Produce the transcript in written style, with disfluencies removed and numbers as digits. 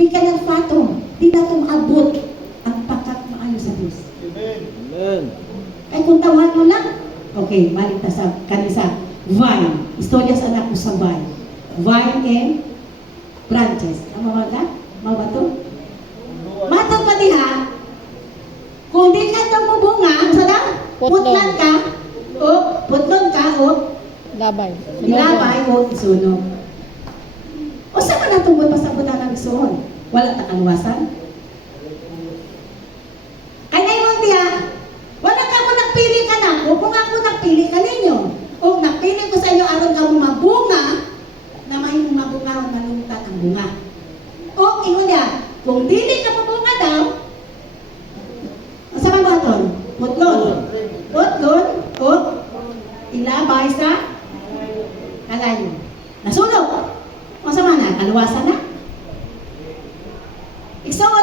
Bigyan ng fatong, di na tumabot ang pakat maayo sa Diyos. Amen. Ay kung tawag mo lang, okay, balik na sa kanisa. Vine. Istorya sa anak ko sa vine. Vine and branches. Ang mawaga? Mawato? Matang pa diha, kung di ka itong mubunga, sa lang, putlan ka, o putlon ka, o Labay. ilabay, o isunog. O saan man natungkol pa sa buta ng isuon? Wala ta kaluwasan? Kaya yung diya, wala ka mo nagpili ka na, o kung ako nagpili ka ninyo, o nagpili ko sa inyo aron ka mabunga, na may mabunga o malungkat ang bunga. O ingon niya, kung dili ka mabunga daw, sa mga baton, putlon. Putlon, o ilabay sa kalayo. Nasunog. O sa mana, kaluwasan na. Igsoon